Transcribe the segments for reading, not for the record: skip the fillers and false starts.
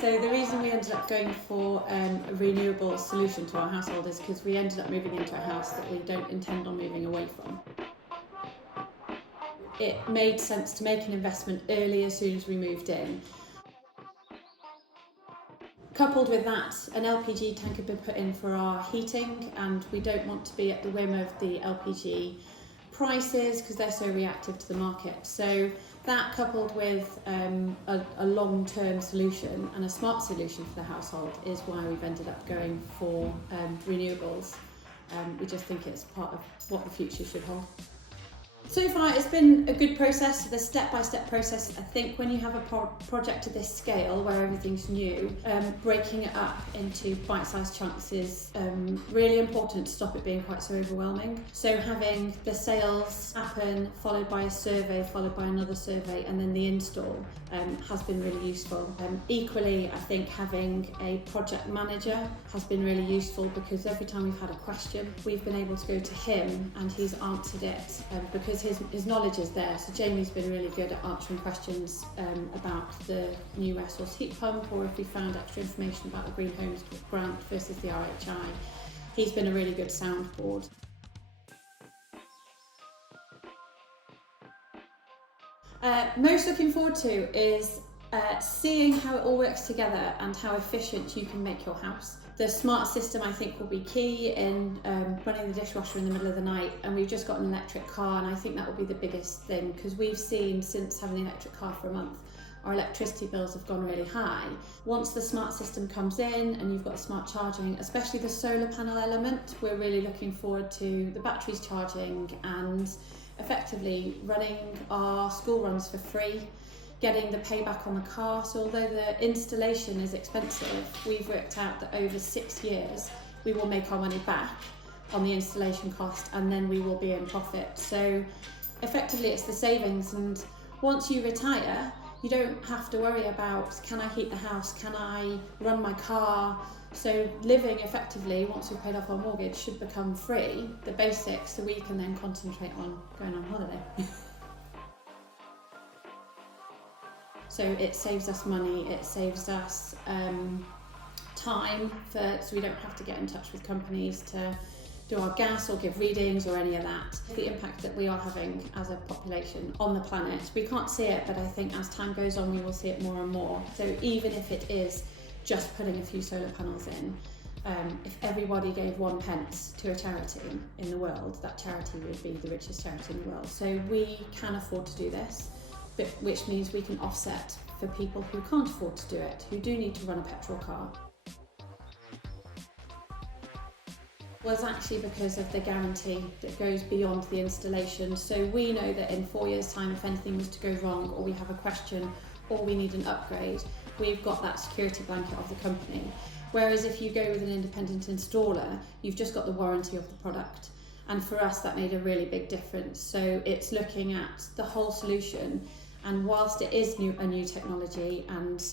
So the reason we ended up going for a renewable solution to our household is because we ended up moving into a house that we don't intend on moving away from. It made sense to make an investment early as soon as we moved in. Coupled with that, an LPG tank had been put in for our heating, and we don't want to be at the whim of the LPG prices because they're so reactive to the market. So that, coupled with a long-term solution and a smart solution for the household, is why we've ended up going for renewables. We just think it's part of what the future should hold. So far it's been a good process, the step-by-step process. I think when you have a project of this scale where everything's new, breaking it up into bite-sized chunks is really important to stop it being quite so overwhelming. So having the sales happen, followed by a survey, followed by another survey, and then the install has been really useful. Equally, I think having a project manager has been really useful, because every time we've had a question, we've been able to go to him and he's answered it, because his knowledge is there. So Jamie's been really good at answering questions about the new air source heat pump, or if we found extra information about the Green Homes grant versus the RHI. He's been a really good soundboard. Most looking forward to is seeing how it all works together and how efficient you can make your house. The smart system, I think, will be key in running the dishwasher in the middle of the night, and we've just got an electric car, and I think that will be the biggest thing, because we've seen, since having an electric car for a month, our electricity bills have gone really high. Once the smart system comes in and you've got smart charging, especially the solar panel element, we're really looking forward to the batteries charging and effectively running our school runs for free, getting the payback on the car. So although the installation is expensive, we've worked out that over 6 years we will make our money back on the installation cost, and then we will be in profit. So effectively it's the savings, and once you retire, you don't have to worry about, can I heat the house, can I run my car? So living effectively, once we've paid off our mortgage, should become free, the basics, so we can then concentrate on going on holiday. So it saves us money, it saves us time, so we don't have to get in touch with companies to do our gas or give readings or any of that. The impact that we are having as a population on the planet, we can't see it, but I think as time goes on we will see it more and more. So even if it is just putting a few solar panels in, if everybody gave 1 pence to a charity in the world, that charity would be the richest charity in the world. So we can afford to do this, but which means we can offset for people who can't afford to do it, who do need to run a petrol car. Was actually because of the guarantee that goes beyond the installation. So we know that in 4 years' time, if anything was to go wrong, or we have a question, or we need an upgrade, we've got that security blanket of the company. Whereas if you go with an independent installer, you've just got the warranty of the product. And for us, that made a really big difference. So it's looking at the whole solution, and whilst it is a new technology and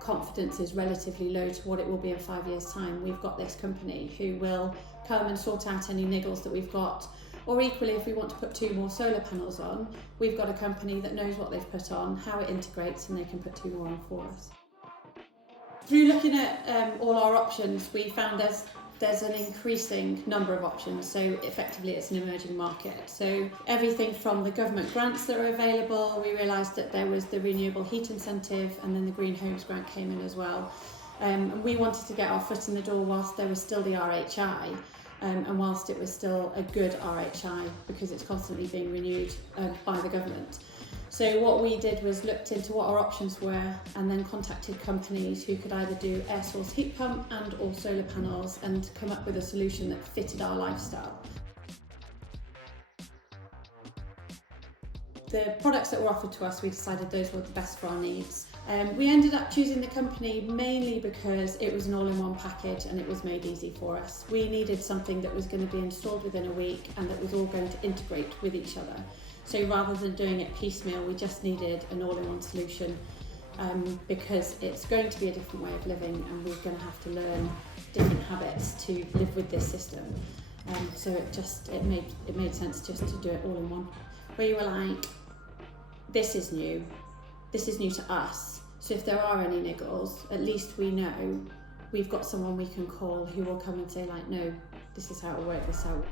confidence is relatively low to what it will be in 5 years' time, we've got this company who will come and sort out any niggles that we've got. Or equally, if we want to put 2 more solar panels on, we've got a company that knows what they've put on, how it integrates, and they can put 2 more on for us. Through looking at all our options, we found there's an increasing number of options, so effectively it's an emerging market. So everything from the government grants that are available, we realised that there was the renewable heat incentive, and then the Green Homes grant came in as well. And we wanted to get our foot in the door whilst there was still the RHI, and whilst it was still a good RHI, because it's constantly being renewed by the government. So what we did was looked into what our options were, and then contacted companies who could either do air source heat pump and or solar panels, and come up with a solution that fitted our lifestyle. The products that were offered to us, we decided those were the best for our needs. We ended up choosing the company mainly because it was an all-in-one package and it was made easy for us. We needed something that was going to be installed within a week and that was all going to integrate with each other. So rather than doing it piecemeal, we just needed an all-in-one solution, because it's going to be a different way of living, and we're going to have to learn different habits to live with this system. So it made sense just to do it all in one. Where you were like, this is new to us, So if there are any niggles, at least we know we've got someone we can call who will come and say like, no, this is how it'll work, this is how